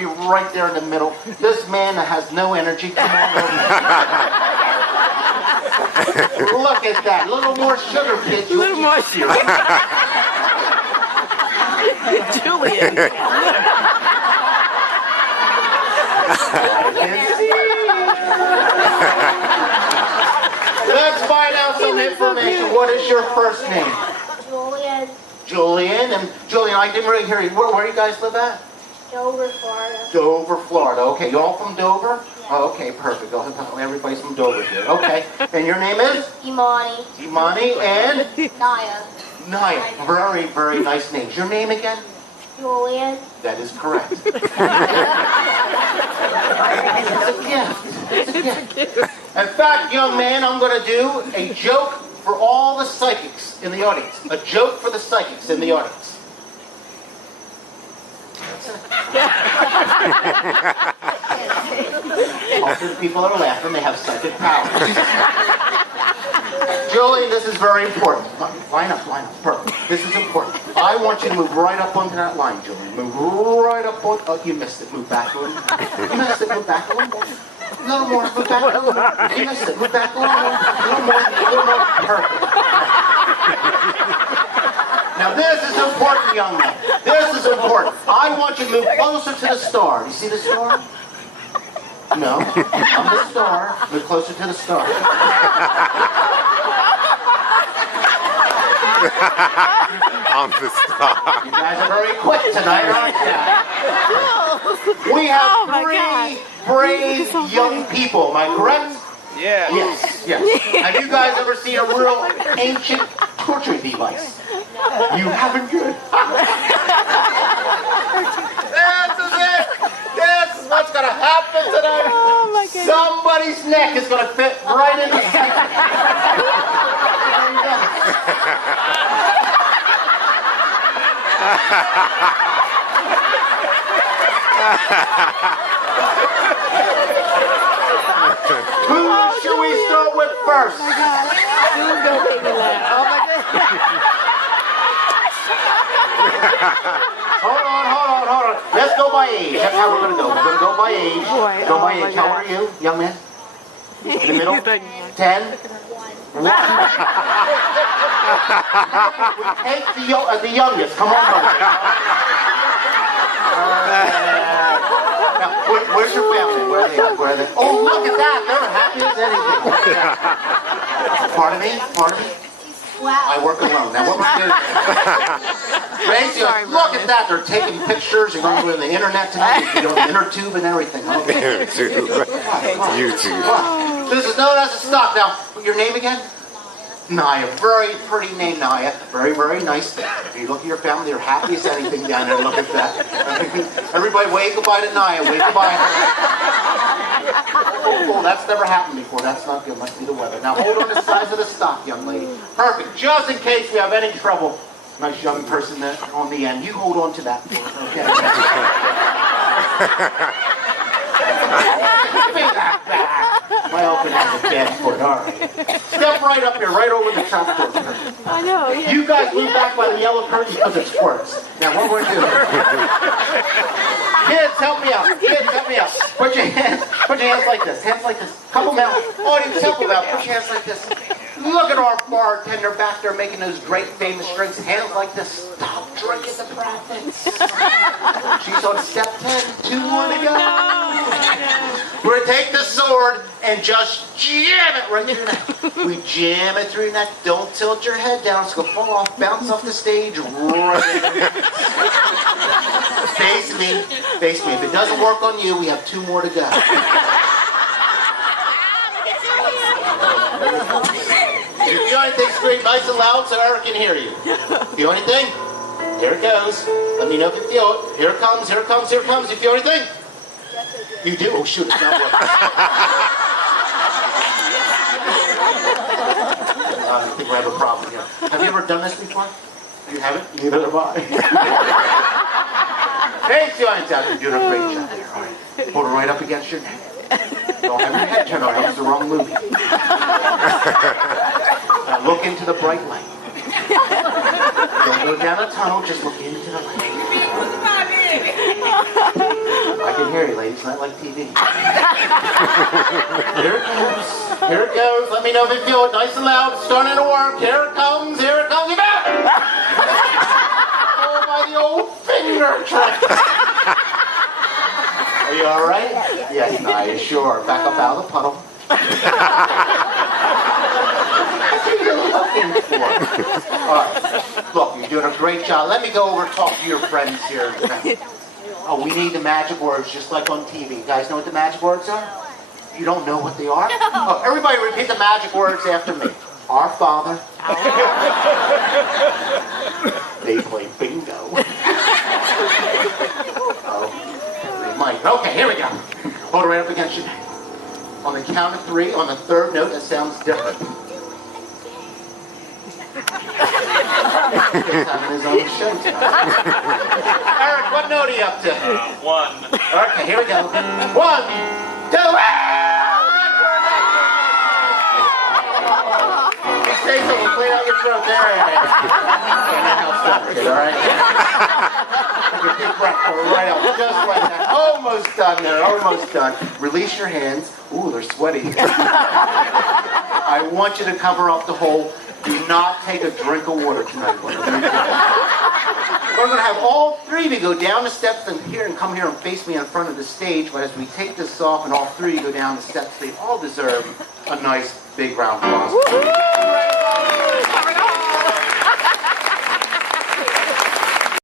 be right there in the middle. This man has no energy. Come on over. Look at that. A little more sugar, kids. A little more sugar. Julian. Let's find out some information. What is your first name? Julian. Julian. And Julian, I didn't really hear you. Where you guys live at? Dover, Florida. Dover, Florida. Okay, you all from Dover? Oh, okay, perfect. Everybody's from Dover here. Okay. And your name is? Imani. Imani and? Naya. Naya. Very, very nice names. Your name again? Julian. That is correct. It's a gift. In fact, young man, I'm going to do a joke for all the psychics in the audience. A joke for the psychics in the audience. All the people that are laughing, they have psychic powers. Julie, this is very important. Line up. Perfect. This is important. I want you to move right up onto that line, Julie. Move right up on. Oh, you missed it. Move back a little. You missed it. Move back a little more. A little more. Move back a little more. You missed it. Move back a little more. A little more. Perfect. Now this is important, young man. This is important. I want you to move closer to the star. You see the star? No. I'm the star. Move closer to the star. I'm the star. You guys are very quick tonight, aren't you? We have three brave young people. Am I correct? Yeah. Yes. Have you guys ever seen a real ancient torture device? You haven't good. This is it. This is what's going to happen tonight. Oh my goodness. Somebody's neck is going to fit right in the Who should we start with first? Don't make me laugh. Oh my Hold on. Let's go by age. That's how we're going to go. We're going to go by age. Boy, Go by oh my age. How old God. are you, young man? In the middle? He's like, 10? We take the youngest. Come on over. Now, where's your family? Where are they? Oh, look at that. They're happy as anything. Pardon me? Wow. I work alone. Now, what we're doing Tracy, look at that. They're taking pictures. They're going to go to the internet tonight. You know, the inner tube and everything. Okay. YouTube. This is known as a stock. Now, your name again? Naya. Very pretty name, Naya. Very, very nice thing. If you look at your family, they're happy as anything down there. Look at that. Everybody wave goodbye to Naya. Wave goodbye. Oh, that's never happened before. That's not good. Must be the weather. Now, hold on the size of the stock, young lady. Perfect. Just in case we have any trouble. Nice young person there on the end. You hold on to that. Okay. My open has a bad foot. All right. Step right up here, right over the top door. I know. Yeah. You guys move back by the yellow curtain because it squirts. Now, what we're doing. Kids, help me out. Put your hands like this. Couple now. Audience, help them out. Put your hands like this. Look at our bartender back there making those great famous drinks. Hands like this. Stop drinking the profits. She's on step 10. 2 more to go. We're going to take the sword and just jam it right through your neck. We jam it through your neck. Don't tilt your head down. It's going to fall off, bounce off the stage. Right Face me. If it doesn't work on you, we have 2 more to go. If you feel anything, scream nice and loud so Eric can hear you. Feel anything? Here it goes. Let me know if you feel it. Here it comes. You feel anything? You do? Oh, shoot, it's not working. I think we have a problem here. Have you ever done this before? You haven't? Neither have I. Thanks, you audience out there. You're doing a great job there. All right. Hold it right up against your neck. Don't have your head turned around. It's the wrong movie. Now look into the bright light. Don't go down a tunnel. Just look into the light. I scary, ladies. Not like TV. Here it goes. Here it goes. Let me know if you feel it. Nice and loud. It's starting to work. Here it comes. Here it comes. You got it! Oh, by the old finger trick. Are you all right? Yes, nice. Sure. Back up out of the puddle. That's what you're looking for. All right. Look, you're doing a great job. Let me go over and talk to your friends here. Oh, we need the magic words just like on TV. You guys know what the magic words are? You don't know what they are? Oh, everybody repeat the magic words after me. Our Father. They play bingo. Oh, they might. Okay, here we go. Hold it right up against your neck. On the count of 3, on the third note, that sounds different. He's having his own show tonight. Eric, what note are you up to? 1. Okay, here we go. 1, 2, say something, clean out your throat. There it is. And now stop it, all right? Take a deep breath, go right out, just like that. Almost done there, almost done. Release your hands. Ooh, they're sweaty. I want you to cover up the hole. Do not take a drink of water tonight. We're going to have all 3 of you go down the steps and come here and face me in front of the stage. But as we take this off and all 3 of you go down the steps, they all deserve a nice big round of applause.